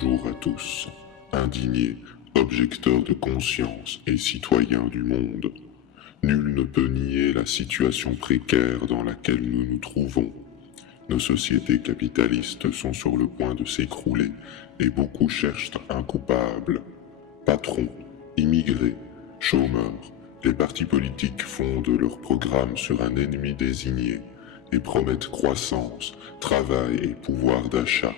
Bonjour à tous, indignés, objecteurs de conscience et citoyens du monde. Nul ne peut nier la situation précaire dans laquelle nous nous trouvons. Nos sociétés capitalistes sont sur le point de s'écrouler et beaucoup cherchent un coupable. Patrons, immigrés, chômeurs, les partis politiques fondent leurs programmes sur un ennemi désigné et promettent croissance, travail et pouvoir d'achat.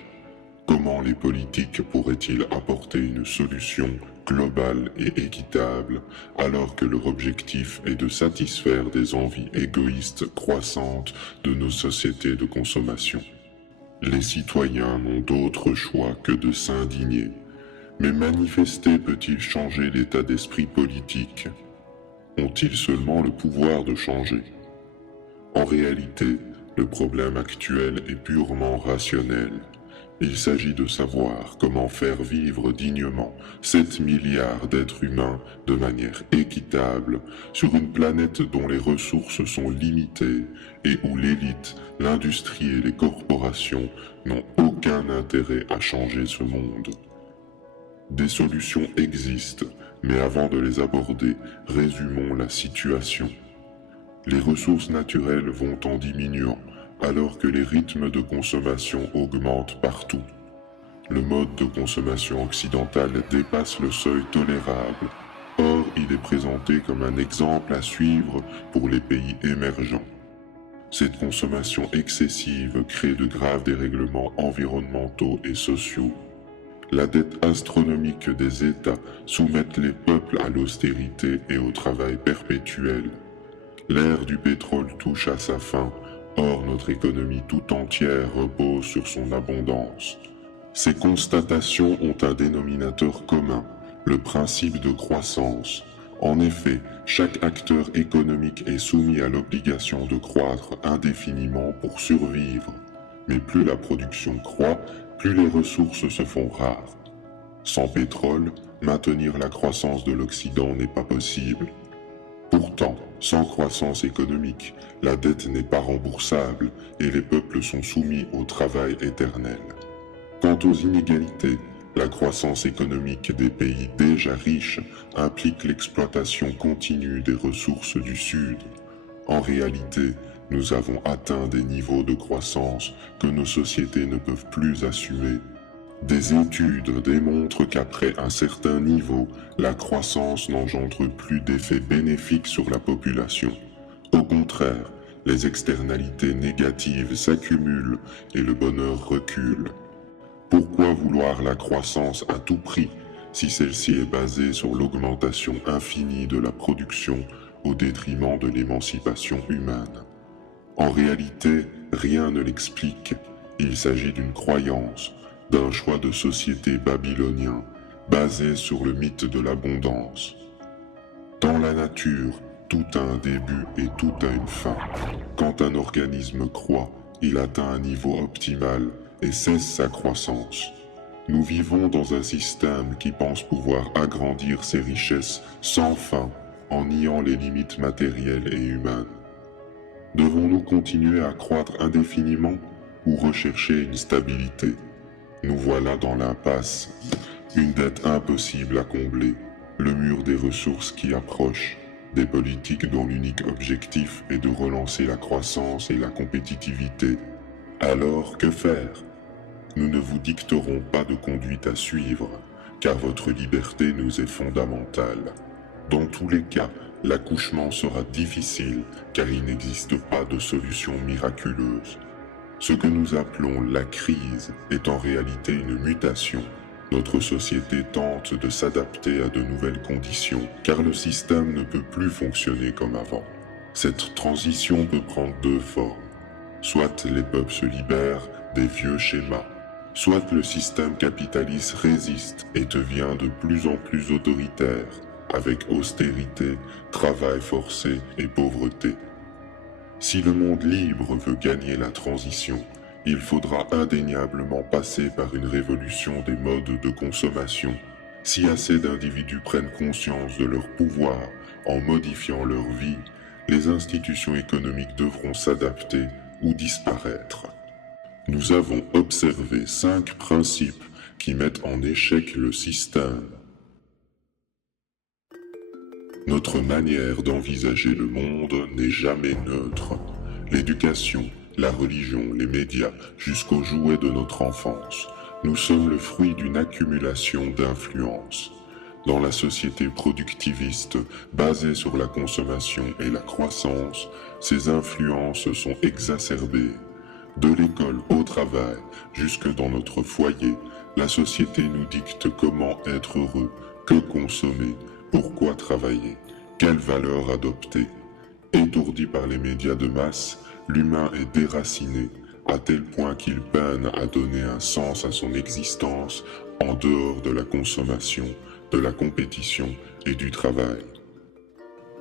Comment les politiques pourraient-ils apporter une solution globale et équitable alors que leur objectif est de satisfaire des envies égoïstes croissantes de nos sociétés de consommation? Les citoyens n'ont d'autre choix que de s'indigner. Mais manifester peut-il changer l'état d'esprit politique? Ont-ils seulement le pouvoir de changer? En réalité, le problème actuel est purement rationnel. Il s'agit de savoir comment faire vivre dignement 7 milliards d'êtres humains de manière équitable sur une planète dont les ressources sont limitées et où l'élite, l'industrie et les corporations n'ont aucun intérêt à changer ce monde. Des solutions existent, mais avant de les aborder, résumons la situation. Les ressources naturelles vont en diminuant, alors que les rythmes de consommation augmentent partout. Le mode de consommation occidental dépasse le seuil tolérable. Or, il est présenté comme un exemple à suivre pour les pays émergents. Cette consommation excessive crée de graves dérèglements environnementaux et sociaux. La dette astronomique des États soumet les peuples à l'austérité et au travail perpétuel. L'ère du pétrole touche à sa fin. Or, notre économie tout entière repose sur son abondance. Ces constatations ont un dénominateur commun, le principe de croissance. En effet, chaque acteur économique est soumis à l'obligation de croître indéfiniment pour survivre. Mais plus la production croît, plus les ressources se font rares. Sans pétrole, maintenir la croissance de l'Occident n'est pas possible. Pourtant, sans croissance économique, la dette n'est pas remboursable et les peuples sont soumis au travail éternel. Quant aux inégalités, la croissance économique des pays déjà riches implique l'exploitation continue des ressources du Sud. En réalité, nous avons atteint des niveaux de croissance que nos sociétés ne peuvent plus assumer. Des études démontrent qu'après un certain niveau, la croissance n'engendre plus d'effets bénéfiques sur la population. Au contraire, les externalités négatives s'accumulent et le bonheur recule. Pourquoi vouloir la croissance à tout prix si celle-ci est basée sur l'augmentation infinie de la production au détriment de l'émancipation humaine? En réalité, rien ne l'explique. Il s'agit d'une croyance, d'un choix de société babylonien basé sur le mythe de l'abondance. Dans la nature, tout a un début et tout a une fin. Quand un organisme croît, il atteint un niveau optimal et cesse sa croissance. Nous vivons dans un système qui pense pouvoir agrandir ses richesses sans fin en niant les limites matérielles et humaines. Devons-nous continuer à croître indéfiniment ou rechercher une stabilité? Nous voilà dans l'impasse, une dette impossible à combler, le mur des ressources qui approche, des politiques dont l'unique objectif est de relancer la croissance et la compétitivité. Alors, que faire? Nous ne vous dicterons pas de conduite à suivre, car votre liberté nous est fondamentale. Dans tous les cas, l'accouchement sera difficile, car il n'existe pas de solution miraculeuse. Ce que nous appelons la crise est en réalité une mutation. Notre société tente de s'adapter à de nouvelles conditions, car le système ne peut plus fonctionner comme avant. Cette transition peut prendre deux formes. Soit les peuples se libèrent des vieux schémas, soit le système capitaliste résiste et devient de plus en plus autoritaire, avec austérité, travail forcé et pauvreté. Si le monde libre veut gagner la transition, il faudra indéniablement passer par une révolution des modes de consommation. Si assez d'individus prennent conscience de leur pouvoir en modifiant leur vie, les institutions économiques devront s'adapter ou disparaître. Nous avons observé 5 principes qui mettent en échec le système. Notre manière d'envisager le monde n'est jamais neutre. L'éducation, la religion, les médias, jusqu'aux jouets de notre enfance, nous sommes le fruit d'une accumulation d'influences. Dans la société productiviste basée sur la consommation et la croissance, ces influences sont exacerbées. De l'école au travail, jusque dans notre foyer, la société nous dicte comment être heureux, que consommer, pourquoi travailler, quelles valeurs adopter. Étourdi par les médias de masse, l'humain est déraciné, à tel point qu'il peine à donner un sens à son existence en dehors de la consommation, de la compétition et du travail.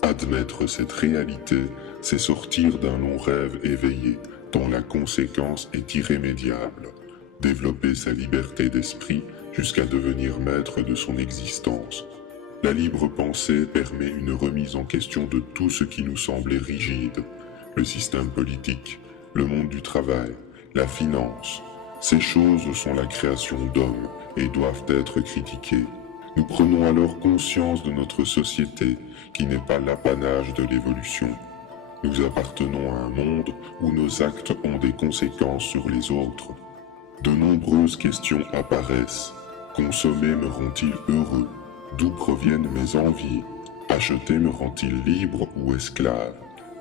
Admettre cette réalité, c'est sortir d'un long rêve éveillé, dont la conséquence est irrémédiable. Développer sa liberté d'esprit jusqu'à devenir maître de son existence. La libre pensée permet une remise en question de tout ce qui nous semblait rigide. Le système politique, le monde du travail, la finance. Ces choses sont la création d'hommes et doivent être critiquées. Nous prenons alors conscience de notre société qui n'est pas l'apanage de l'évolution. Nous appartenons à un monde où nos actes ont des conséquences sur les autres. De nombreuses questions apparaissent. Consommer me rend-il heureux? D'où proviennent mes envies? Acheter me rend-il libre ou esclave?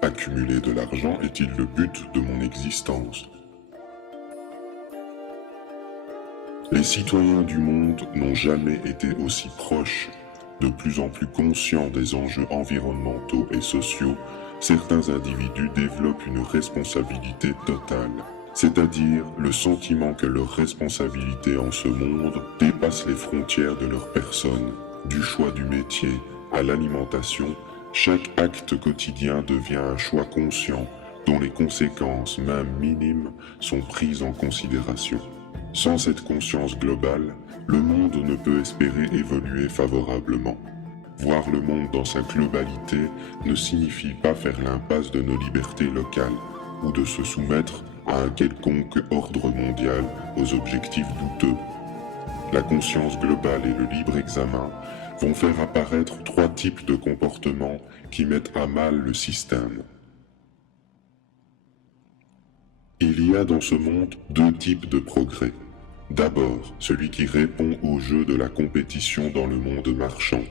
Accumuler de l'argent est-il le but de mon existence? Les citoyens du monde n'ont jamais été aussi proches. De plus en plus conscients des enjeux environnementaux et sociaux, certains individus développent une responsabilité totale, c'est-à-dire le sentiment que leur responsabilité en ce monde dépasse les frontières de leur personne. Du choix du métier à l'alimentation, chaque acte quotidien devient un choix conscient dont les conséquences, même minimes, sont prises en considération. Sans cette conscience globale, le monde ne peut espérer évoluer favorablement. Voir le monde dans sa globalité ne signifie pas faire l'impasse de nos libertés locales ou de se soumettre à un quelconque ordre mondial aux objectifs douteux. La conscience globale et le libre examen vont faire apparaître 3 types de comportements qui mettent à mal le système. Il y a dans ce monde 2 types de progrès. D'abord, celui qui répond au jeu de la compétition dans le monde marchand.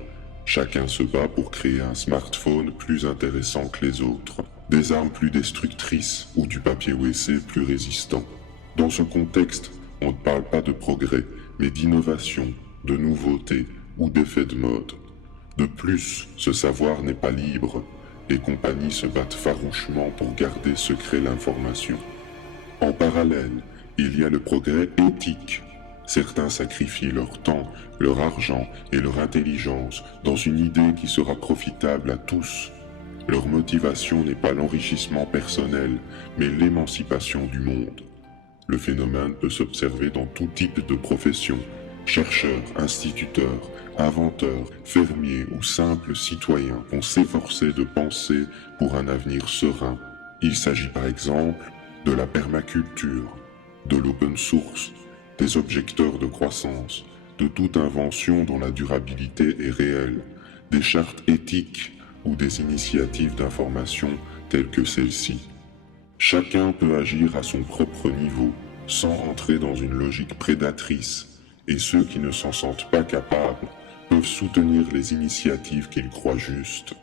Chacun se bat pour créer un smartphone plus intéressant que les autres, des armes plus destructrices ou du papier WC plus résistant. Dans ce contexte, on ne parle pas de progrès, mais d'innovation, de nouveauté ou d'effet de mode. De plus, ce savoir n'est pas libre. Les compagnies se battent farouchement pour garder secret l'information. En parallèle, il y a le progrès éthique. Certains sacrifient leur temps, leur argent et leur intelligence dans une idée qui sera profitable à tous. Leur motivation n'est pas l'enrichissement personnel, mais l'émancipation du monde. Le phénomène peut s'observer dans tout type de profession. Chercheurs, instituteurs, inventeurs, fermiers ou simples citoyens vont s'efforcer de penser pour un avenir serein. Il s'agit par exemple de la permaculture, de l'open source, des objecteurs de croissance, de toute invention dont la durabilité est réelle, des chartes éthiques ou des initiatives d'information telles que celle-ci. Chacun peut agir à son propre niveau, sans entrer dans une logique prédatrice, et ceux qui ne s'en sentent pas capables peuvent soutenir les initiatives qu'ils croient justes.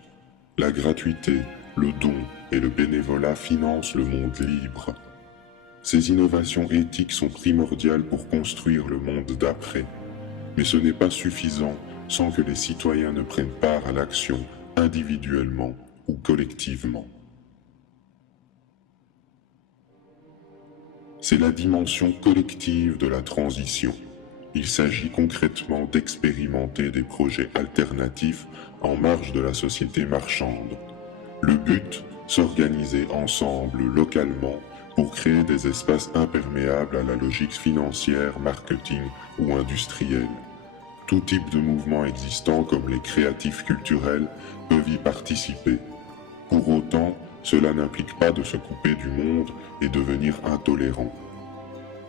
La gratuité, le don et le bénévolat financent le monde libre. Ces innovations éthiques sont primordiales pour construire le monde d'après. Mais ce n'est pas suffisant sans que les citoyens ne prennent part à l'action individuellement ou collectivement. C'est la dimension collective de la transition. Il s'agit concrètement d'expérimenter des projets alternatifs en marge de la société marchande. Le but, s'organiser ensemble localement pour créer des espaces imperméables à la logique financière, marketing ou industrielle. Tout type de mouvements existants comme les créatifs culturels peuvent y participer. Pour autant, cela n'implique pas de se couper du monde et devenir intolérant.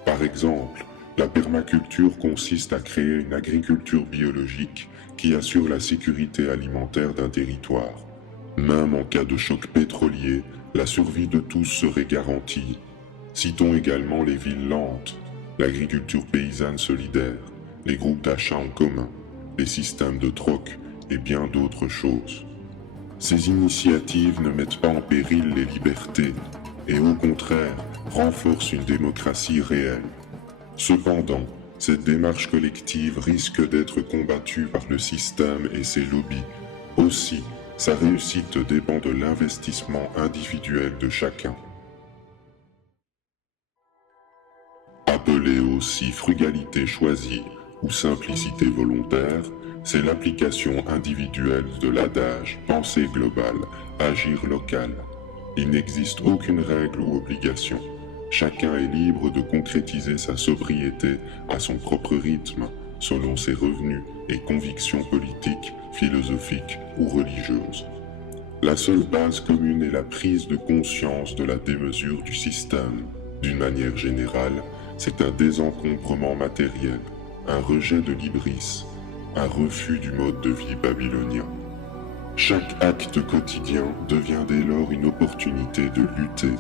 Par exemple, La permaculture consiste à créer une agriculture biologique qui assure la sécurité alimentaire d'un territoire. Même en cas de choc pétrolier, la survie de tous serait garantie. Citons également les villes lentes, l'agriculture paysanne solidaire, les groupes d'achat en commun, les systèmes de troc et bien d'autres choses. Ces initiatives ne mettent pas en péril les libertés et au contraire renforcent une démocratie réelle. Cependant, cette démarche collective risque d'être combattue par le système et ses lobbies. Aussi, sa réussite dépend de l'investissement individuel de chacun. Appelée aussi frugalité choisie ou simplicité volontaire, c'est l'application individuelle de l'adage « penser global, agir local ». Il n'existe aucune règle ou obligation. Chacun est libre de concrétiser sa sobriété à son propre rythme, selon ses revenus et convictions politiques, philosophiques ou religieuses. La seule base commune est la prise de conscience de la démesure du système. D'une manière générale, c'est un désencombrement matériel, un rejet de l'hybris, un refus du mode de vie babylonien. Chaque acte quotidien devient dès lors une opportunité de lutter.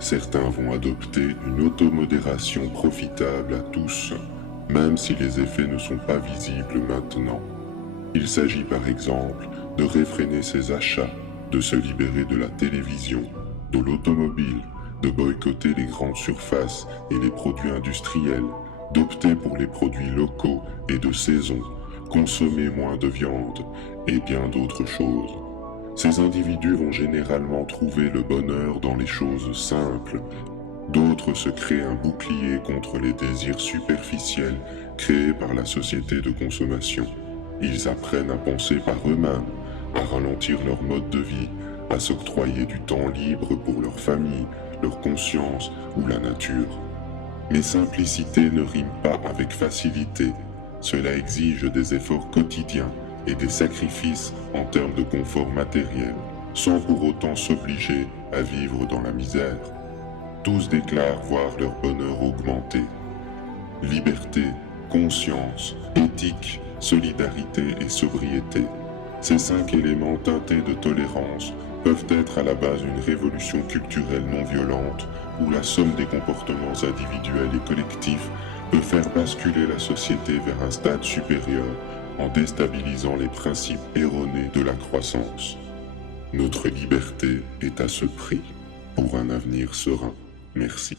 Certains vont adopter une automodération profitable à tous, même si les effets ne sont pas visibles maintenant. Il s'agit par exemple de réfréner ses achats, de se libérer de la télévision, de l'automobile, de boycotter les grandes surfaces et les produits industriels, d'opter pour les produits locaux et de saison, consommer moins de viande et bien d'autres choses. Ces individus vont généralement trouver le bonheur dans les choses simples. D'autres se créent un bouclier contre les désirs superficiels créés par la société de consommation. Ils apprennent à penser par eux-mêmes, à ralentir leur mode de vie, à s'octroyer du temps libre pour leur famille, leur conscience ou la nature. Mais simplicité ne rime pas avec facilité. Cela exige des efforts quotidiens et des sacrifices en termes de confort matériel, sans pour autant s'obliger à vivre dans la misère. Tous déclarent voir leur bonheur augmenter. Liberté, conscience, éthique, solidarité et sobriété. Ces 5 éléments teintés de tolérance peuvent être à la base d'une révolution culturelle non violente où la somme des comportements individuels et collectifs peut faire basculer la société vers un stade supérieur en déstabilisant les principes erronés de la croissance. Notre liberté est à ce prix pour un avenir serein. Merci.